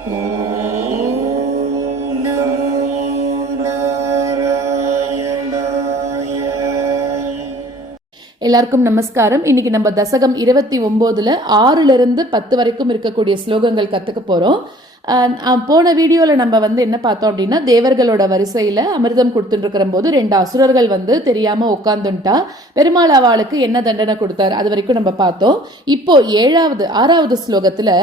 எல்லாருக்கும் நமஸ்காரம். இன்னைக்கு நம்ம தசகம் 29ல 6ல இருந்து 10 வரைக்கும் இருக்கக்கூடிய ஸ்லோகங்கள் கத்துக்க போறோம். போன வீடியோல நம்ம என்ன பார்த்தோம் அப்படின்னா, தேவர்களோட வரிசையில அமிர்தம் கொடுத்துட்டு இருக்கிற போது 2 அசுரர்கள் தெரியாம உட்கார்ந்துட்டா பெருமாள் அவளுக்கு என்ன தண்டனை கொடுத்தார் அது வரைக்கும் நம்ம பார்த்தோம். இப்போ 6வது ஸ்லோகத்துல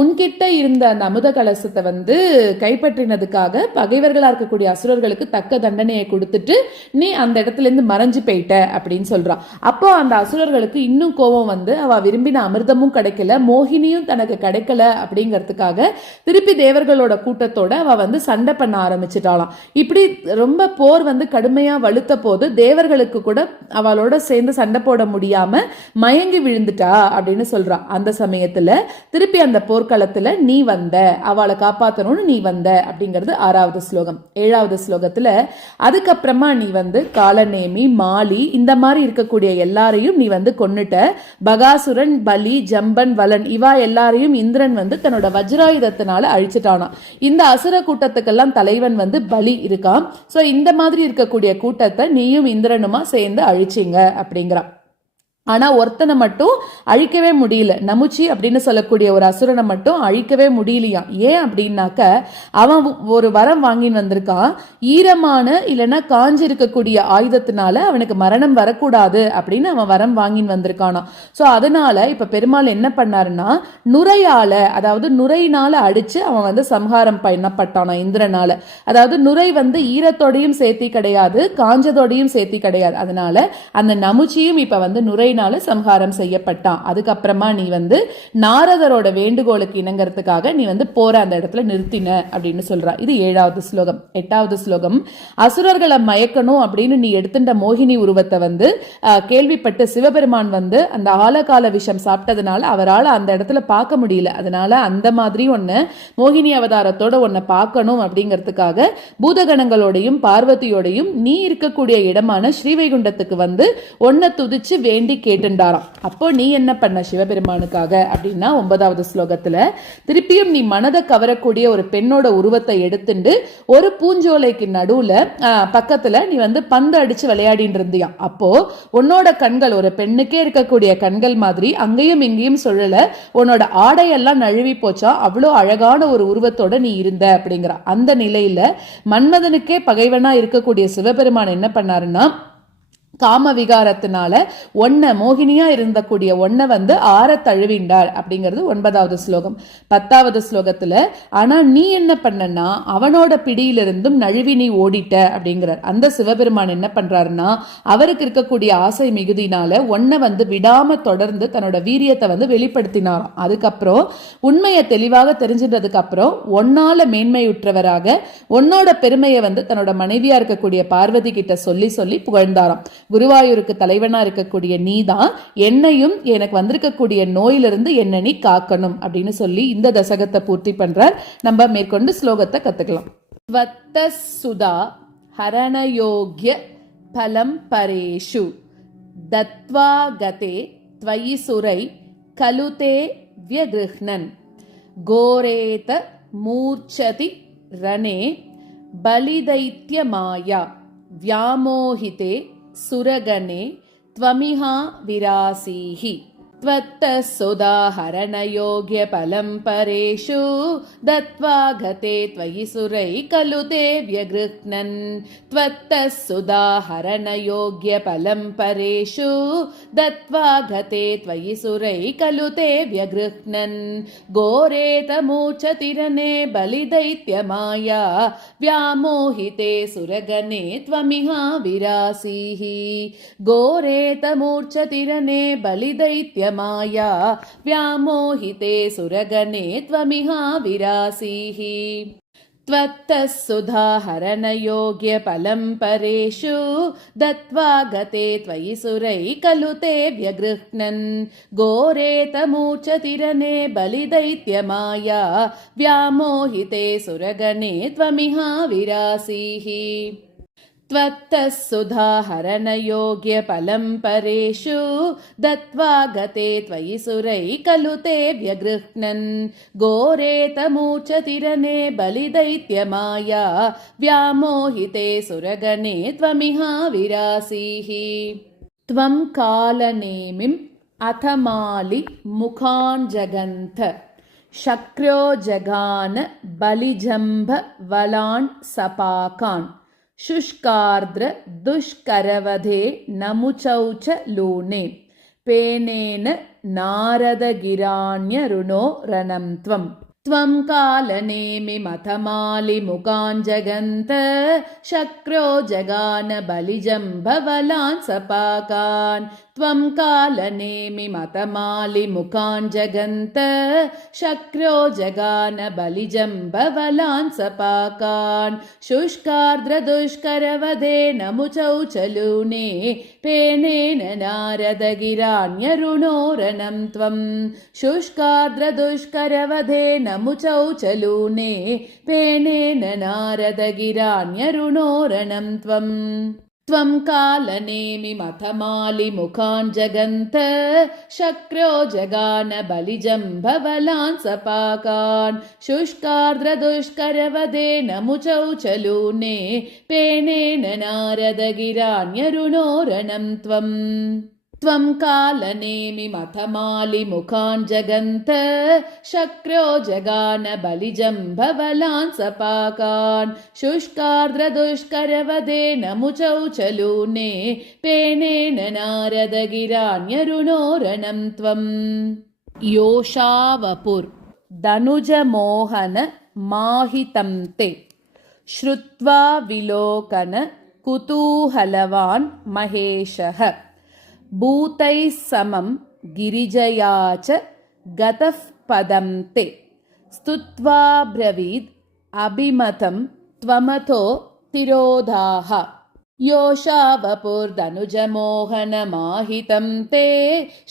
உன்கிட்ட இருந்த அந்த அமுத கலசத்தை கைப்பற்றினதுக்காக பகைவர்களா இருக்கக்கூடிய அசுரர்களுக்கு தக்க தண்டனையை கொடுத்துட்டு நீ அந்த இடத்துல இருந்து மறைஞ்சு போயிட்ட அப்படின்னு சொல்றான். அப்போ அந்த அசுரர்களுக்கு இன்னும் கோபம் அவ விரும்பின அமிர்தமும் கிடைக்கல, மோகினியும் தனக்கு கிடைக்கல அப்படிங்கிறதுக்காக திருப்பி தேவர்களோட கூட்டத்தோட அவ சண்டை பண்ண ஆரம்பிச்சிட்டாளாம். இப்படி ரொம்ப போர் கடுமையா வலுத்த போது தேவர்களுக்கு கூட அவளோட சேர்ந்து சண்டை போட முடியாம மயங்கி விழுந்துட்டா அப்படின்னு சொல்றா. அந்த சமயத்துல திருப்பி அந்த போர்க்களத்துல நீ வந்த, அவளை காப்பாத்தணும்னு நீ வந்த அப்படிங்கிறது 6வது ஸ்லோகம். 7வது ஸ்லோகத்துல அதுக்கப்புறமா நீ காலநேமி, மாலி இந்த மாதிரி இருக்கக்கூடிய எல்லாரையும் நீ கொன்னுட்ட. பகாசுரன், பலி, ஜம்பன், வலன் இவா எல்லாரையும் இந்திரன் தன்னோட வஜ்ராயுதத்தினால அழிச்சிட்டானா. இந்த அசுர கூட்டத்துக்கெல்லாம் தலைவன் பலி இருக்கான். சோ இந்த மாதிரி இருக்கக்கூடிய கூட்டத்தை நீயும் இந்திரனுமா சேர்ந்து அழிச்சிங்க அப்படிங்கிறான். ஆனா ஒருத்தனை மட்டும் அழிக்கவே முடியல. நமுச்சி அப்படின்னு சொல்லக்கூடிய ஒரு அசுரனை மட்டும் அழிக்கவே முடியலையாம். ஏன் அப்படின்னாக்க அவன் ஒரு வரம் வாங்கின்னு வந்திருக்கான். ஈரமான இல்லைன்னா காஞ்சி இருக்கக்கூடிய ஆயுதத்தினால அவனுக்கு மரணம் வரக்கூடாது அப்படின்னு அவன் வரம் வாங்கின்னு வந்திருக்கானா. சோ அதனால இப்ப பெருமாள் என்ன பண்ணாருன்னா, நுரையால, அதாவது நுரையினால அடிச்சு அவன் சம்ஹாரம் பண்ணப்பட்டானா இந்திரனால. அதாவது நுரை ஈரத்தோடையும் சேர்த்தி கிடையாது, காஞ்சதோடையும் சேர்த்தி கிடையாது. அதனால அந்த நமுச்சியும் இப்ப நுரை சம்ஹாரம் செய்யப்பட்டான். அதுக்கப்புறமா நீ நாரதரோட வேண்டுகோளுக்கு இணங்கிறதுக்காக நீ போற அந்த இடத்துல நிறுத்தின அப்படின்னு சொல்றா. இது 7வது ஸ்லோகம். 8வது ஸ்லோகம், அசுரர்களை மயக்கணும் அப்படின்னு நீ எடுத்துட்ட மோகினி உருவத்தை கேள்விப்பட்டு சிவபெருமான் அந்த ஆலகால விஷம் சாப்பிட்டதுனால அவரால் அந்த இடத்துல பார்க்க முடியல. அதனால அந்த மாதிரி ஒன்னு மோகினி அவதாரத்தோட ஒன்ன பார்க்கணும் அப்படிங்கிறதுக்காக பூதகணங்களோடையும் பார்வதியோடையும் நீ இருக்கக்கூடிய இடமான ஸ்ரீவைகுண்டத்துக்கு ஒன்ன துதிச்சு வேண்டி கேட்டுண்டாராம். அப்போ நீ என்ன பண்ண சிவபெருமானுக்காக அப்படின்னா 9வது ஸ்லோகத்துல திருப்பியும் நீ மனதை கவரக்கூடிய ஒரு பெண்ணோட உருவத்தை எடுத்துட்டு ஒரு பூஞ்சோலைக்கு நடுவுல பக்கத்துல நீ பந்து அடிச்சு விளையாடிட்டு இருந்தியா. அப்போ உன்னோட கண்கள் ஒரு பெண்ணுக்கே இருக்கக்கூடிய கண்கள் மாதிரி அங்கேயும் இங்கேயும் சொல்லல, உன்னோட ஆடையெல்லாம் நழுவி போச்சா, அவ்வளோ அழகான ஒரு உருவத்தோட நீ இருந்த அப்படிங்கிற அந்த நிலையில மன்மதனுக்கே பகைவனா இருக்கக்கூடிய சிவபெருமான் என்ன பண்ணாருன்னா, காம விகாரத்தினால மோகினியா இருந்தக்கூடிய ஆற தழுவிண்டாள் அப்படிங்கிறது 9வது ஸ்லோகம். 10வது ஸ்லோகத்துல ஆனா நீ என்ன பண்ணனா, அவனோட பிடியிலிருந்தும் நழுவி நீ ஓடிட்ட அப்படிங்கிறார். அந்த சிவபெருமான் என்ன பண்றாருன்னா, அவருக்கு இருக்கக்கூடிய ஆசை மிகுதினால விடாம தொடர்ந்து தன்னோட வீரியத்தை வெளிப்படுத்தினாராம். அதுக்கப்புறம் உண்மையை தெளிவாக தெரிஞ்சின்றதுக்கு அப்புறம் ஒன்னால மேன்மையுற்றவராக உன்னோட பெருமையை தன்னோட மனைவியா இருக்கக்கூடிய பார்வதி கிட்ட சொல்லி சொல்லி புகழ்ந்தாராம். குருவாயூருக்கு தலைவனா இருக்கக்கூடிய நீதான் என்னையும் எனக்கு வந்திருக்கக்கூடிய நோயிலிருந்து என்ன நீ காக்கணும் அப்படின்னு சொல்லி இந்த தசகத்தை பூர்த்தி பண்றார். நம்ம மேற்கொண்டு ஸ்லோகத்தை கத்துக்கலாம். சுதா ஹரணயோக்ய பலம் பரேஷு தத்வா கதே த்வயி சுரை கலுதே வியகிருஹ்ணன் கோரேத மூர்ச்சதி ரணே பலிதைத்ய மாயா வியாமோஹிதே சுரகனே த்வமிஹா விராசீஹி त्वत्तः सुदाहरणयोग्य पलं परेषु दत्त्वा गते त्वयि सुरै खलु ते व्यगृह्णन् त्वत्तः सुदाहरणयोग्य पलं परेषु दत्त्वा गते त्वयि सुरै खलु ते व्यगृह्णन् घोरेतमूर्छतिरने बलिदैत्यमाया व्यामोहिते सुरगणे त्वमिहा विरासीः घोरेतमूर्छतिरने बलिदैत्य माया व्यामोहिते सुरगणे त्वमिहा विरासीः त्वत्तः सुधाहरणयोग्य पलं परेषु दत्त्वा गते त्वयि सुरै खलु ते व्यगृह्णन् घोरेतमूर्छतिरने बलिदैत्यमाया व्यामोहिते सुरगणे त्वमिहा विरासीः त्वत्तः सुधाहरणयोग्यफलं परेषु दत्त्वा गते त्वयि सुरैः खलु ते व्यगृह्णन् घोरेतमूर्छतिरने बलिदैत्यमाया व्यामोहिते सुरगणे त्वमिहा विरासीः त्वं कालनेमिम् अथमालि मुखान् जगन्थ शक्र्यो जगान बलिजम्भ वलान् सपाकान् शुष्कार्द्र दुष्करवधे नमुचौच लूने पेनेन नारदगिराण्यरुणो रणं त्वं कालनेमिमथमालि मुखान् जगन्त शक्रो जगान बलिजम्भवलान् सपाकान् त्वं कालनेमिमथमालि मुखान् जगन्त शक्रो जगान बलिजम्भवलान् सपाकान् शुष्कार्द्रदुष्करवधे नमुचौचलूने पेनेन नारदगिराण्यरुणो रणं त्वं शुष्कार्द्रदुष्करवधे नमुचौचलूने पेनेन नारदगिराण्यरुणो रणं त्वं कालनेमिमथमालि मुखान् जगन्त शक्रो जगान बलिजम्भवलान् सपाकान् शुष्कार्द्रदुष्करवधे नमुचौचलूने पेनेन नारदगिराण्यरुणो रणं त्वं कालनेमिमथमालि मुखान् जगन्त शक्रो जगान बलिजम्भवलान् सपाकान् शुष्कार्द्रदुष्करवधे नमुचौचलूने पेनेन नारदगिराण्यरुणो रणं त्वम् योषावपुर्दनुजमोहन माहितं ते श्रुत्वा विलोकन कुतूहलवान् महेशः भूतैः समं गिरिजया च गतः पदं ते स्तुत्वा ब्रवीद् अभिमतं त्वमतो तिरोधाः योषावपुर्दनुजमोहनमाहितं ते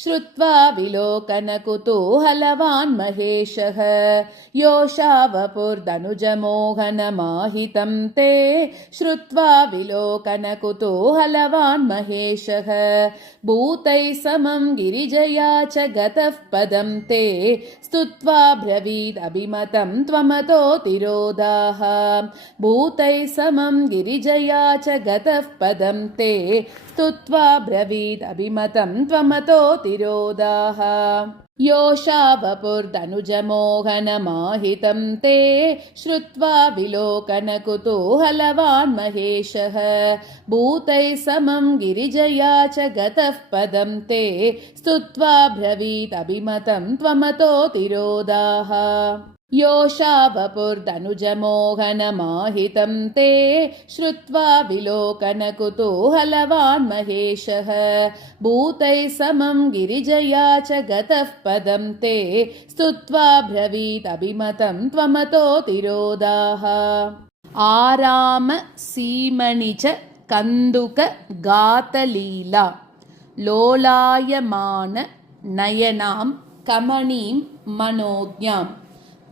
श्रुत्वा विलोकनकुतूहलवान् महेशः योषावपुर्दनुजमोहनमाहितं ते श्रुत्वा विलोकनकुतूहलवान् महेशः भूतैः समं गिरिजया च गतः पदं ते स्तुत्वा ब्रवीद् अभिमतं त्वमतो तिरोधाः भूतैः समं गिरिजया च गतः पदं ते स्तुत्वा ब्रवीद् अभिमतं त्वमतो तिरोधाः योषावपुर्दनुजमोहनमाहितं ते श्रुत्वा विलोकनकुतूहलवान् महेशः भूतैः समं गिरिजया च गतः पदं ते स्तुत्वा ब्रवीद् अभिमतं त्वमतो तिरोधाः योषावपुर्दनुजमोहनमाहितं ते श्रुत्वा विलोकनकुतूहलवान् महेशः भूतैः समं गिरिजया च गतः पदं ते स्तुत्वा ब्रवीद् अभिमतं त्वमतो तिरोधाः आराम सीमणि च कन्दुक गातलीला लोलायमान नयनां कमनीं मनोज्ञाम्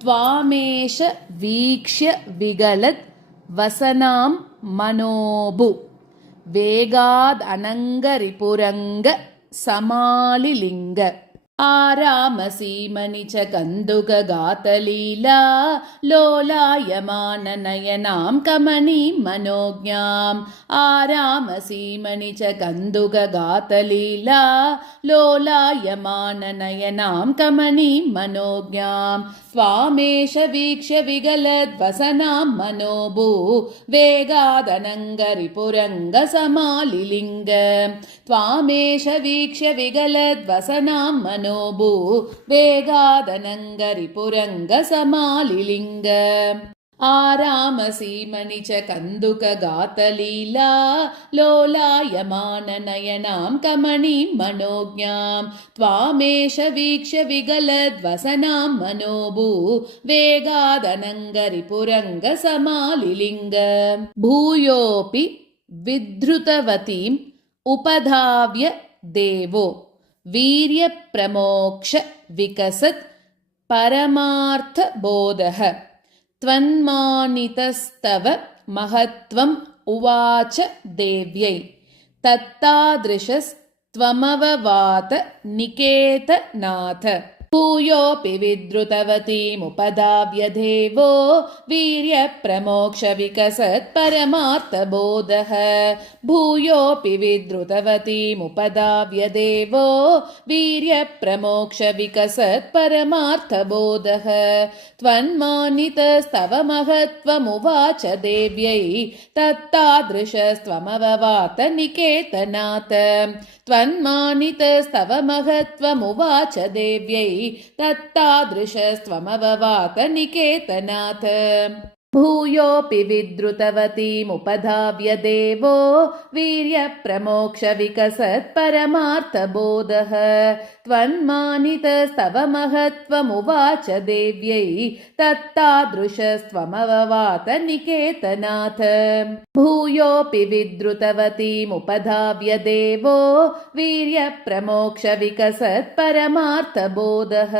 त्वामेष वीक्ष्य विगलद् वसनां मनोभु वेगादनङ्गरिपुरङ्ग समालिलिङ्ग आरामसीमणि च कन्दुकगातलीला लोलायमाननयनां कमनीं मनोज्ञाम् आरामसीमणि च कन्दुकगातलीला लोलायमाननयनां कमनीं मनोज्ञाम् त्वामेष वीक्ष्य विगलद्वसनां मनोभू वेगादनङ्गरिपुरङ्गसमालिलिङ्ग त्वामेष वीक्ष्य विगलद्वसनां मनोभू वेगादनङ्गरिपुरङ्गसमालिलिङ्ग आरामसीमणि च कन्दुकगातलीला लोलायमाननयनां कमनीं मनोज्ञाम् त्वामेष वीक्ष्य विगलद्वसनां मनोभू वेगादनङ्गरिपुरङ्गसमालिलिङ्ग भूयोऽपि विधृतवतीम् उपधाव्य देवो वीर्यप्रमोक्ष विकसत् परमार्थबोधः त्वन्मानितस्तव महत्त्वम् उवाच देव्यै तत्तादृशस्त्वमववात निकेतनाथ भूयोऽपि विद्रुतवतीमुपधाव्य देवो वीर्यप्रमोक्षविकसत्परमार्थबोधः भूयोऽपि विद्रुतवतीमुपधाव्य देवो वीर्यप्रमोक्षविकसत्परमार्थबोधः त्वन्मानितस्तव महत्त्वमुवाच देव्यै तत्तादृशस्त्वमववात निकेतनाथ त्वन्मानितस्तव महत्त्वमुवाच देव्यै तत्तादृशस्त्वमववात निकेतनाथ भूयोऽपि विद्रुतवतीमुपधाव्य देवो वीर्यप्रमोक्षविकसत्परमार्थबोधः त्वन्मानितस्तव महत्त्वमुवाच देव्यै तत्तादृशस्त्वमववात निकेतनाथ भूयोऽपि विद्रुतवतीमुपधाव्य देवो वीर्यप्रमोक्षविकसत्परमार्थबोधः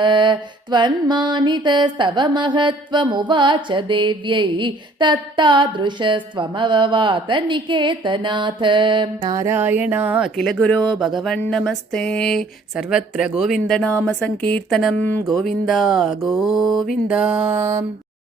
त्वन्मानितस्तव महत्त्वमुवाच देव्यै तत्तादृशस्त्वमववात निकेतनाथ नारायण अखिल गुरो भगवन्नमस्ते सर्वत्र गोविन्दनाम संकीर्तनं गोविन्द गोविन्द